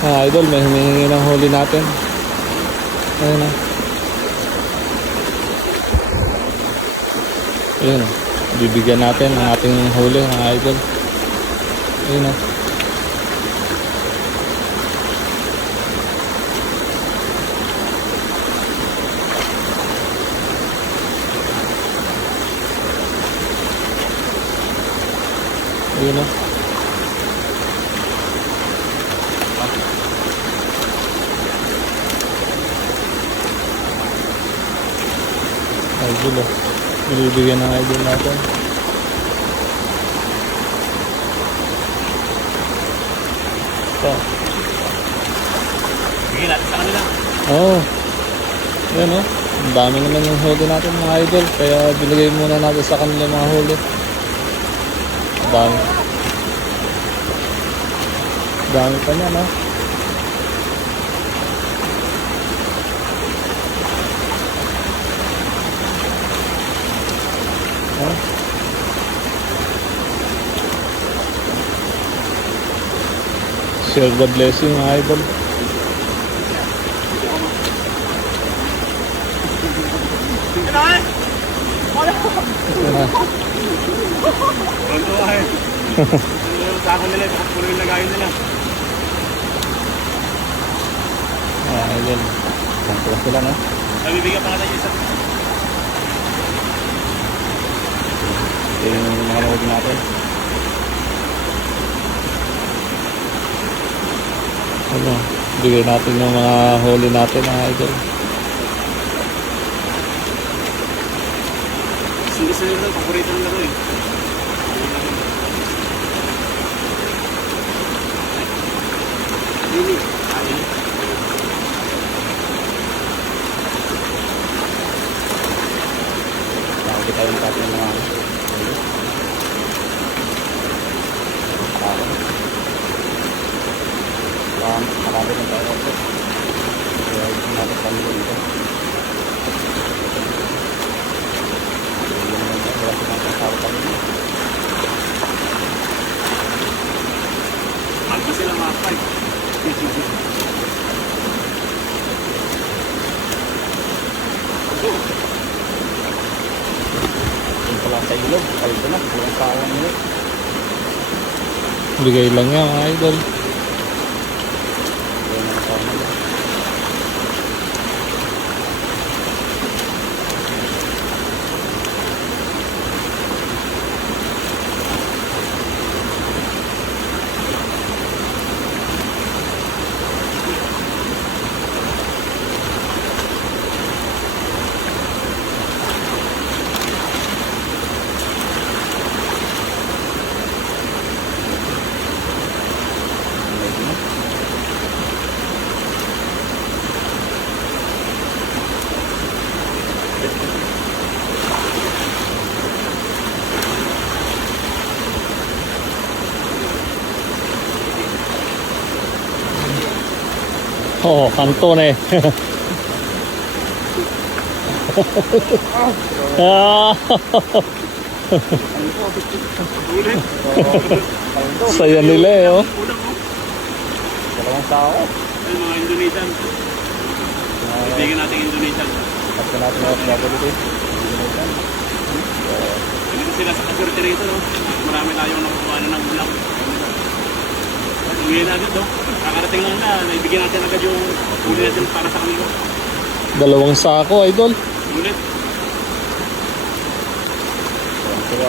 Idol, may humihingi ng huli natin. Ayun na. Ayun. Bibigyan natin ang ating huli, mga idol. Ayun na. Ayun na. Idol oh. Binibigyan ng idol natin. Ito. Bigyan natin sa kanila. Oo. Ayan oh. Ang dami naman yung huli natin mga idol. Kaya binigay muna natin sa kanila mga huli. Ang dami. Dami pa niya no. Share the blessing mga idol. Ano eh? Pronto ay. Sako nila, puno yung lagayin nila. Mga idol. Pangkuha sila no. Nabibigyan pa nga tayo isa. Ito yung mga huli natin. Ano, bigay natin yung mga huli natin mga idol. Gusto nila, paborito nila ko eh. Lili. Lili. Tawag tayo ng natin yung mga marami ng tayo ito. Kaya ito natin kami dito. Wala silang kasama kami. Magpa sila mga 5. Yung pala sa ilog. Ay ito na. Walang sawang nila. Bigay lang yan mga idol. Oo, kanto na eh. Saya nila eh oh. Dalawang tao. Ay, mga Indonesian. Bibigyan natin Indonesian. Kasi natin ako nabalik eh. Dito sila sa kasurte rito, no? Marami tayong nakukuha na ng ulam. Uwi natin, no? Kakarating lang na, naibigyan natin agad yung huli natin para sa kanila. Dalawang sako, idol. Ulit. Kaya